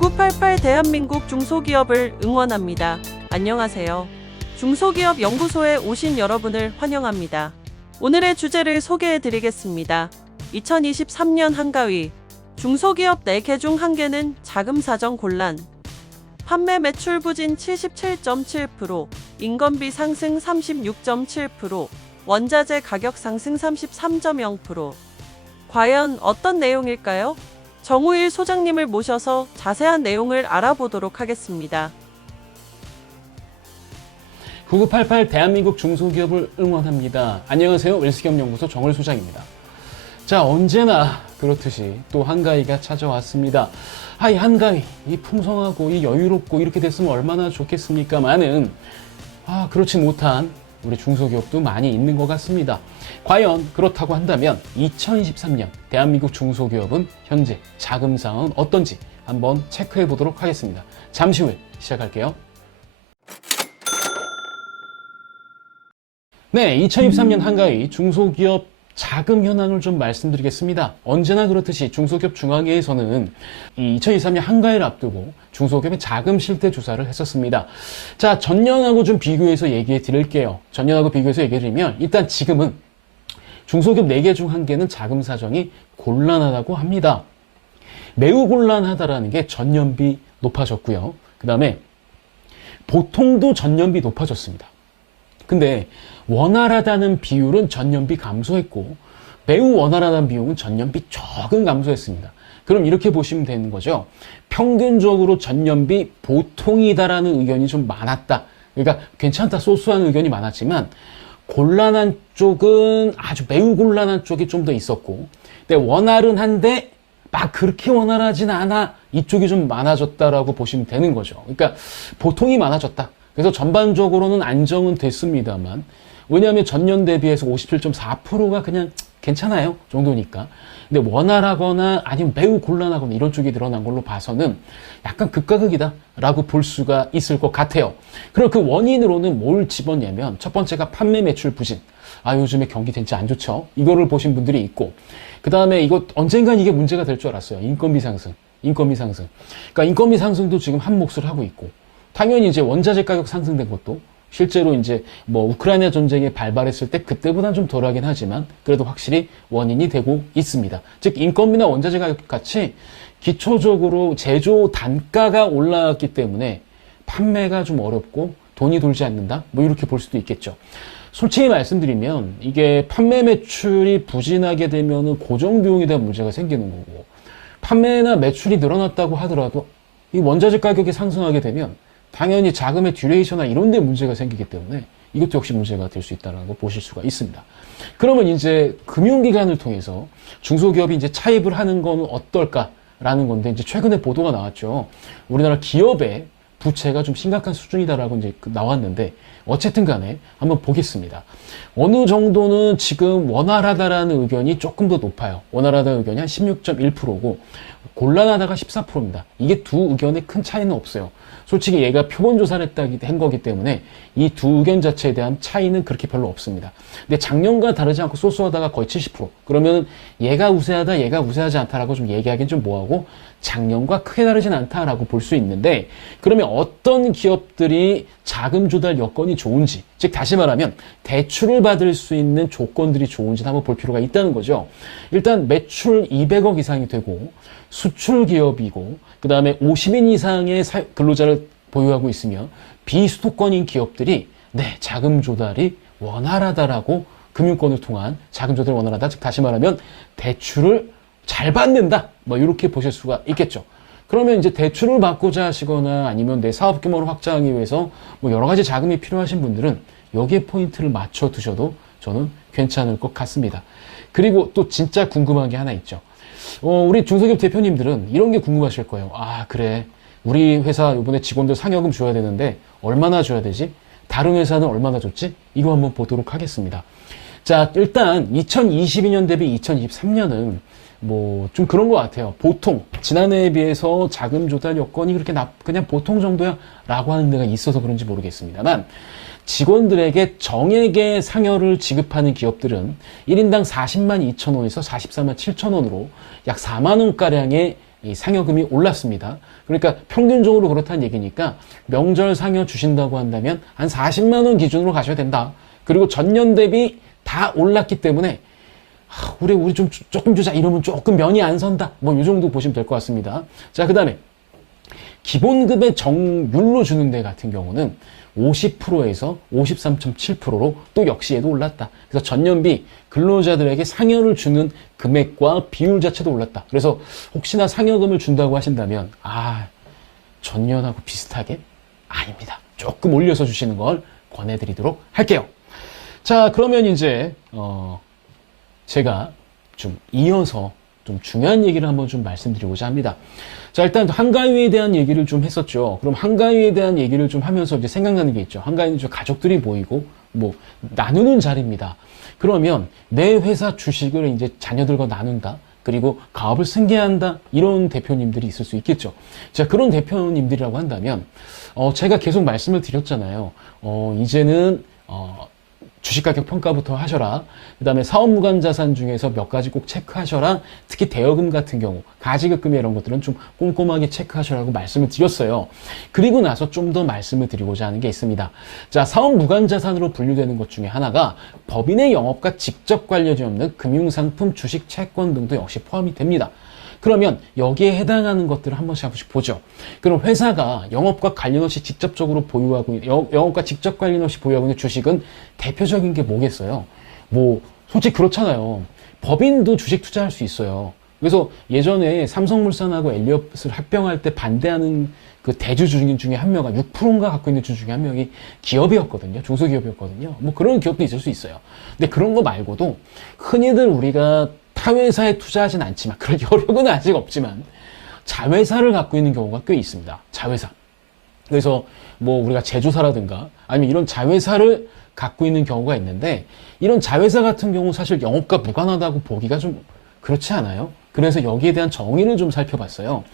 9988 대한민국 중소기업을 응원합니다. 안녕하세요. 중소기업 연구소에 오신 여러분을 환영합니다. 오늘의 주제를 소개해 드리겠습니다. 2023년 한가위 중소기업 4개 중 1개는 자금 사정 곤란. 판매 매출 부진 77.7%, 인건비 상승 36.7%, 원자재 가격 상승 33.0%. 과연 어떤 내용일까요? 정우일 소장님을 모셔서 자세한 내용을 알아보도록 하겠습니다. 9988 대한민국 중소기업을 응원합니다. 안녕하세요. 웰스기업연구소 정우일 소장입니다. 자, 언제나 그렇듯이 또 한가위가 찾아왔습니다. 이 한가위, 이 풍성하고 이 여유롭고 이렇게 됐으면 얼마나 좋겠습니까마는 그렇지 못한 우리 중소기업도 많이 있는 것 같습니다. 과연 그렇다고 한다면 2023년 대한민국 중소기업은 현재 자금 상황은 어떤지 한번 체크해 보도록 하겠습니다. 잠시 후에 시작할게요. 네, 2023년 한가위 중소기업 자금 현황을 좀 말씀드리겠습니다. 언제나 그렇듯이 중소기업 중앙회에서는 이 2023년 한가위를 앞두고 중소기업의 자금 실태 조사를 했었습니다. 자, 전년하고 좀 비교해서 얘기해 드릴게요. 전년하고 비교해서 얘기해 드리면 일단 지금은 중소기업 4개 중 1개는 자금 사정이 곤란하다고 합니다. 매우 곤란하다라는 게 전년비 높아졌고요. 그 다음에 보통도 전년비 높아졌습니다. 근데 원활하다는 비율은 전년비 감소했고 매우 원활하다는 비율은 전년비 조금 감소했습니다. 그럼 이렇게 보시면 되는 거죠. 평균적으로 전년비 보통이다라는 의견이 좀 많았다. 그러니까 괜찮다, 소소한 의견이 많았지만 곤란한 쪽은 아주 매우 곤란한 쪽이 좀 더 있었고, 근데 원활은 한데 막 그렇게 원활하진 않아, 이쪽이 좀 많아졌다라고 보시면 되는 거죠. 그러니까 보통이 많아졌다. 그래서 전반적으로는 안정은 됐습니다만, 왜냐하면 전년 대비해서 57.4%가 그냥 괜찮아요 정도니까. 근데 원활하거나 아니면 매우 곤란하거나 이런 쪽이 드러난 걸로 봐서는 약간 극과 극이다 라고 볼 수가 있을 것 같아요. 그럼 그 원인으로는 뭘 집었냐면 첫 번째가 판매 매출 부진. 요즘에 경기 진짜 안 좋죠. 이거를 보신 분들이 있고, 그 다음에 이거 언젠간 이게 문제가 될 줄 알았어요. 인건비 상승. 그러니까 인건비 상승도 지금 한 몫을 하고 있고, 당연히 이제 원자재 가격 상승된 것도 실제로 이제 우크라이나 전쟁이 발발했을 때 그때보다는 좀 덜하긴 하지만 그래도 확실히 원인이 되고 있습니다. 즉 인건비나 원자재 가격 같이 기초적으로 제조 단가가 올라왔기 때문에 판매가 좀 어렵고 돈이 돌지 않는다? 이렇게 볼 수도 있겠죠. 솔직히 말씀드리면 이게 판매 매출이 부진하게 되면은 고정 비용에 대한 문제가 생기는 거고, 판매나 매출이 늘어났다고 하더라도 이 원자재 가격이 상승하게 되면 당연히 자금의 듀레이션이나 이런 데 문제가 생기기 때문에 이것도 역시 문제가 될 수 있다는 거 보실 수가 있습니다. 그러면 이제 금융기관을 통해서 중소기업이 이제 차입을 하는 건 어떨까라는 건데, 이제 최근에 보도가 나왔죠. 우리나라 기업의 부채가 좀 심각한 수준이다라고 이제 나왔는데, 어쨌든 간에 한번 보겠습니다. 어느 정도는 지금 원활하다라는 의견이 조금 더 높아요. 원활하다는 의견이 한 16.1%고 곤란하다가 14%입니다. 이게 두 의견에 큰 차이는 없어요. 솔직히 얘가 표본조사를 한 거기 때문에 이 두 의견 자체에 대한 차이는 그렇게 별로 없습니다. 근데 작년과 다르지 않고 소소하다가 거의 70%. 그러면 얘가 우세하다, 얘가 우세하지 않다라고 좀 얘기하기는 좀 뭐하고, 작년과 크게 다르진 않다라고 볼 수 있는데, 그러면 어떤 기업들이 자금 조달 여건이 좋은지, 즉 다시 말하면 대출을 받을 수 있는 조건들이 좋은지 한번 볼 필요가 있다는 거죠. 일단 매출 200억 이상이 되고 수출 기업이고, 그 다음에 50인 이상의 근로자를 보유하고 있으며 비수도권인 기업들이 자금 조달이 원활하다라고, 금융권을 통한 자금 조달이 원활하다, 즉 다시 말하면 대출을 잘 받는다, 이렇게 보실 수가 있겠죠. 그러면 이제 대출을 받고자 하시거나 아니면 내 사업 규모를 확장하기 위해서 여러 가지 자금이 필요하신 분들은 여기에 포인트를 맞춰 두셔도 저는 괜찮을 것 같습니다. 그리고 또 진짜 궁금한 게 하나 있죠. 우리 중소기업 대표님들은 이런 게 궁금하실 거예요. 그래, 우리 회사 이번에 직원들 상여금 줘야 되는데 얼마나 줘야 되지? 다른 회사는 얼마나 줬지? 이거 한번 보도록 하겠습니다. 자, 일단 2022년 대비 2023년은 좀 그런 것 같아요. 보통 지난해에 비해서 자금 조달 여건이 그렇게 그냥 보통 정도야 라고 하는 데가 있어서 그런지 모르겠습니다만, 직원들에게 정액의 상여를 지급하는 기업들은 1인당 40만 2천 원에서 44만 7천 원으로 약 4만 원가량의 이 상여금이 올랐습니다. 그러니까 평균적으로 그렇다는 얘기니까 명절 상여 주신다고 한다면 한 40만 원 기준으로 가셔야 된다. 그리고 전년 대비 다 올랐기 때문에 우리 좀 조금 주자 이러면 조금 면이 안 선다. 뭐 이 정도 보시면 될 것 같습니다. 자, 그다음에 기본급의 정률로 주는 데 같은 경우는 50%에서 53.7%로 또 역시 얘도 올랐다. 그래서 전년비 근로자들에게 상여를 주는 금액과 비율 자체도 올랐다. 그래서 혹시나 상여금을 준다고 하신다면 전년하고 비슷하게? 아닙니다. 조금 올려서 주시는 걸 권해드리도록 할게요. 자, 그러면 이제 제가 좀 이어서 좀 중요한 얘기를 한번 좀 말씀드리고자 합니다. 자, 일단 한가위에 대한 얘기를 좀 했었죠. 그럼 한가위에 대한 얘기를 좀 하면서 이제 생각나는 게 있죠. 한가위는 좀 가족들이 모이고 뭐 나누는 자리입니다. 그러면 내 회사 주식을 이제 자녀들과 나눈다. 그리고 가업을 승계한다. 이런 대표님들이 있을 수 있겠죠. 자, 그런 대표님들이라고 한다면 제가 계속 말씀을 드렸잖아요. 이제는 주식가격 평가부터 하셔라. 그 다음에 사업무관자산 중에서 몇 가지 꼭 체크하셔라. 특히 대여금 같은 경우, 가지급금 이런 것들은 좀 꼼꼼하게 체크하셔라고 말씀을 드렸어요. 그리고 나서 좀 더 말씀을 드리고자 하는 게 있습니다. 자, 사업무관자산으로 분류되는 것 중에 하나가 법인의 영업과 직접 관련이 없는 금융상품, 주식, 채권 등도 역시 포함이 됩니다. 그러면 여기에 해당하는 것들을 한 번씩 보죠. 그럼 회사가 영업과 관련 없이 직접적으로 보유하고 영업과 직접 관련 없이 보유하고 있는 주식은 대표적인 게 뭐겠어요? 뭐 솔직히 그렇잖아요. 법인도 주식 투자할 수 있어요. 그래서 예전에 삼성물산하고 엘리엇을 합병할 때 반대하는 그 대주 중에 한 명이 6%인가 갖고 있는 주 중에 한 명이 기업이었거든요. 중소기업이었거든요. 뭐 그런 기업도 있을 수 있어요. 근데 그런 거 말고도 흔히들 우리가 타회사에 투자하진 않지만, 그럴 여력은 아직 없지만, 자회사를 갖고 있는 경우가 꽤 있습니다. 자회사. 그래서 뭐 우리가 제조사라든가 아니면 이런 자회사를 갖고 있는 경우가 있는데, 이런 자회사 같은 경우 사실 영업과 무관하다고 보기가 좀 그렇지 않아요? 그래서 여기에 대한 정의를 좀 살펴봤어요.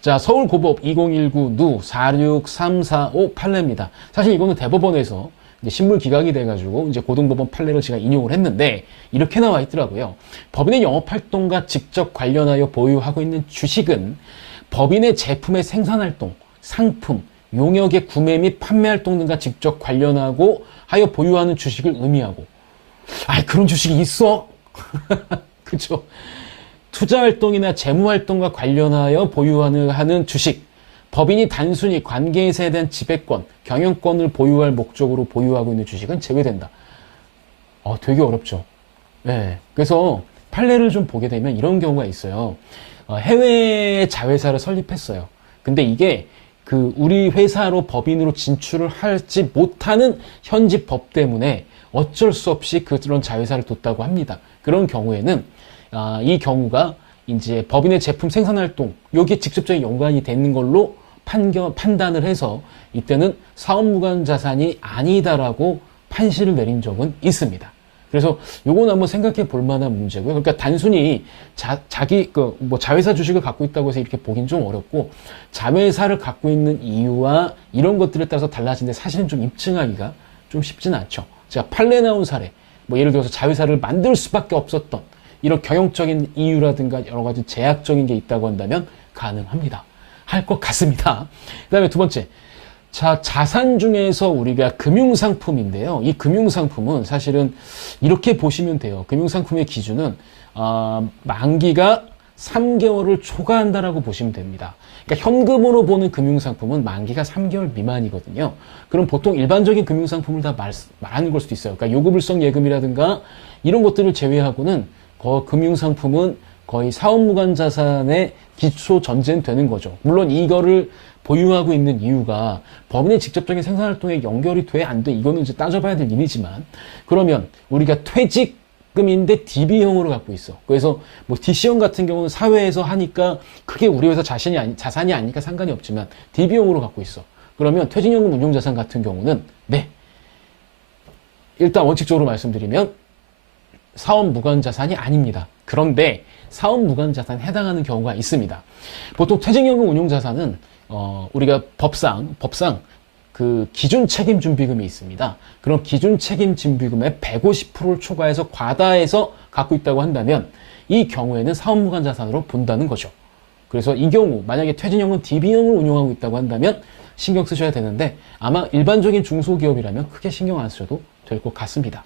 자, 서울고법 2019누 46345 판례입니다. 사실 이거는 대법원에서 신물 기각이 돼가지고 이제 고등법원 판례를 제가 인용을 했는데 이렇게 나와 있더라고요. 법인의 영업활동과 직접 관련하여 보유하고 있는 주식은 법인의 제품의 생산활동, 상품, 용역의 구매 및 판매활동 등과 직접 관련하고 하여 보유하는 주식을 의미하고, 그런 주식이 있어? 그쵸? 투자활동이나 재무활동과 관련하여 보유하는 주식, 법인이 단순히 관계회사에 대한 지배권, 경영권을 보유할 목적으로 보유하고 있는 주식은 제외된다. 되게 어렵죠. 네. 그래서 판례를 좀 보게 되면 이런 경우가 있어요. 해외에 자회사를 설립했어요. 근데 이게 우리 회사로 법인으로 진출을 하지 못하는 현지 법 때문에 어쩔 수 없이 그런 자회사를 뒀다고 합니다. 그런 경우에는 이 경우가 이제 법인의 제품 생산활동, 여기에 직접적인 연관이 되는 걸로 판단을 해서 이때는 사업무관 자산이 아니다라고 판시를 내린 적은 있습니다. 그래서 요건 한번 생각해 볼 만한 문제고요. 그러니까 단순히 자회사 주식을 갖고 있다고 해서 이렇게 보긴 좀 어렵고, 자회사를 갖고 있는 이유와 이런 것들에 따라서 달라지는데 사실은 좀 입증하기가 좀 쉽지는 않죠. 제가 판례 나온 사례, 뭐 예를 들어서 자회사를 만들 수밖에 없었던 이런 경영적인 이유라든가 여러 가지 제약적인 게 있다고 한다면 가능합니다. 할 것 같습니다. 그 다음에 두 번째. 자, 자산 중에서 우리가 금융상품인데요. 이 금융상품은 사실은 이렇게 보시면 돼요. 금융상품의 기준은, 만기가 3개월을 초과한다라고 보시면 됩니다. 그러니까 현금으로 보는 금융상품은 만기가 3개월 미만이거든요. 그럼 보통 일반적인 금융상품을 다 말하는 걸 수도 있어요. 그러니까 요구불성 예금이라든가 이런 것들을 제외하고는 금융상품은 거의 사업무관 자산의 기초 전제는 되는 거죠. 물론 이거를 보유하고 있는 이유가 법인의 직접적인 생산활동에 연결이 돼, 안 돼, 이거는 이제 따져봐야 될 일이지만, 그러면 우리가 퇴직금인데 DB형으로 갖고 있어. 그래서 뭐 DC형 같은 경우는 사회에서 하니까 그게 우리 회사 자산이 아니니까 상관이 없지만 DB형으로 갖고 있어. 그러면 퇴직연금 운용자산 같은 경우는 일단 원칙적으로 말씀드리면 사업무관자산이 아닙니다. 그런데 사업무관자산에 해당하는 경우가 있습니다. 보통 퇴직연금 운용자산은 우리가 법상 그 기준 책임 준비금이 있습니다. 그럼 기준 책임 준비금의 150%를 초과해서 과다해서 갖고 있다고 한다면 이 경우에는 사업무관 자산으로 본다는 거죠. 그래서 이 경우 만약에 퇴진연금 DB형을 운용하고 있다고 한다면 신경 쓰셔야 되는데 아마 일반적인 중소기업이라면 크게 신경 안 쓰셔도 될 것 같습니다.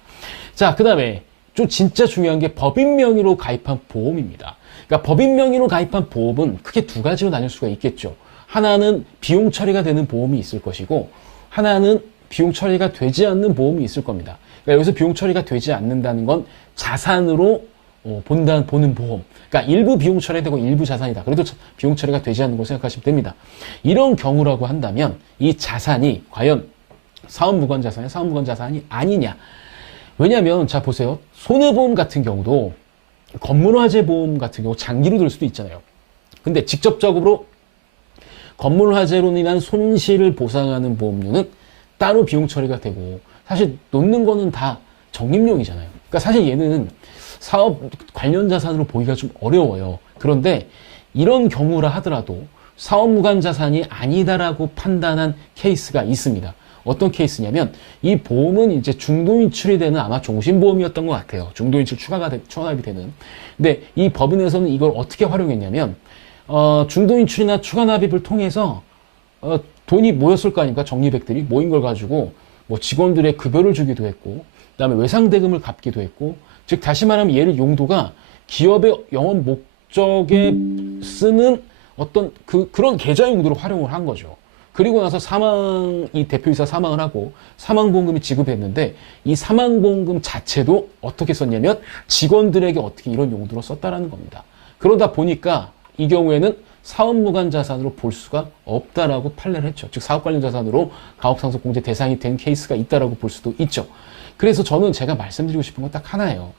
자, 그 다음에 좀 진짜 중요한 게 법인 명의로 가입한 보험입니다. 그러니까 법인 명의로 가입한 보험은 크게 두 가지로 나뉠 수가 있겠죠. 하나는 비용 처리가 되는 보험이 있을 것이고 하나는 비용 처리가 되지 않는 보험이 있을 겁니다. 그러니까 여기서 비용 처리가 되지 않는다는 건 자산으로 보는 보험. 그러니까 일부 비용 처리되고 일부 자산이다. 그래도 비용 처리가 되지 않는 거 생각하시면 됩니다. 이런 경우라고 한다면 이 자산이 과연 사업무관 자산이 사업무관 자산이 아니냐. 왜냐하면 자 보세요. 손해보험 같은 경우도 건물화재 보험 같은 경우 장기로 들 수도 있잖아요. 근데 직접적으로 건물화재로 인한 손실을 보상하는 보험료는 따로 비용 처리가 되고 사실 놓는 거는 다 적립용이잖아요. 그러니까 사실 얘는 사업 관련 자산으로 보기가 좀 어려워요. 그런데 이런 경우라 하더라도 사업무관 자산이 아니다라고 판단한 케이스가 있습니다. 어떤 케이스냐면 이 보험은 이제 중도인출이 되는 아마 종신보험이었던 것 같아요. 중도인출 추가납이 되는. 근데 이 법인에서는 이걸 어떻게 활용했냐면 중도인출이나 추가납입을 통해서 돈이 모였을 거 아닙니까? 적립액들이 모인 걸 가지고 뭐 직원들의 급여를 주기도 했고 그다음에 외상대금을 갚기도 했고 즉 다시 말하면 얘를 용도가 기업의 영업 목적에 쓰는 어떤 그런 계좌 용도로 활용을 한 거죠. 그리고 나서 이 대표이사 사망을 하고 사망보험금이 지급했는데 이 사망보험금 자체도 어떻게 썼냐면 직원들에게 어떻게 이런 용도로 썼다라는 겁니다. 그러다 보니까 이 경우에는 사업무관 자산으로 볼 수가 없다라고 판례를 했죠. 즉 사업 관련 자산으로 가업상속 공제 대상이 된 케이스가 있다라고 볼 수도 있죠. 그래서 저는 제가 말씀드리고 싶은 건 딱 하나예요.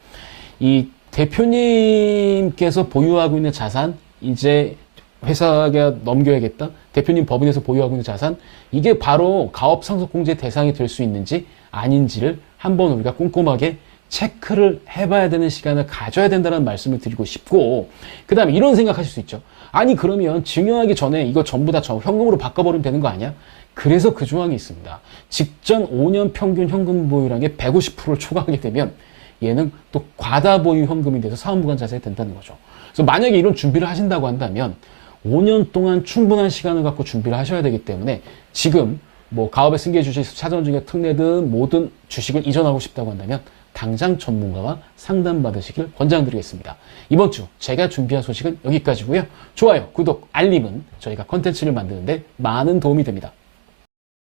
이 대표님께서 보유하고 있는 자산 이제 회사가 넘겨야겠다. 대표님 법인에서 보유하고 있는 자산 이게 바로 가업상속공제 대상이 될 수 있는지 아닌지를 한번 우리가 꼼꼼하게 체크를 해봐야 되는 시간을 가져야 된다는 말씀을 드리고 싶고 그 다음에 이런 생각하실 수 있죠. 아니 그러면 증여하기 전에 이거 전부 다 현금으로 바꿔버리면 되는 거 아니야? 그래서 그 조항이 있습니다. 직전 5년 평균 현금 보유량의 150%를 초과하게 되면 얘는 또 과다 보유 현금이 돼서 사업무관 자산이 된다는 거죠. 그래서 만약에 이런 준비를 하신다고 한다면 5년 동안 충분한 시간을 갖고 준비를 하셔야 되기 때문에 지금 뭐 가업의 승계 주식, 차전증여 특례 등 모든 주식을 이전하고 싶다고 한다면 당장 전문가와 상담받으시길 권장드리겠습니다. 이번 주 제가 준비한 소식은 여기까지고요. 좋아요, 구독, 알림은 저희가 컨텐츠를 만드는데 많은 도움이 됩니다.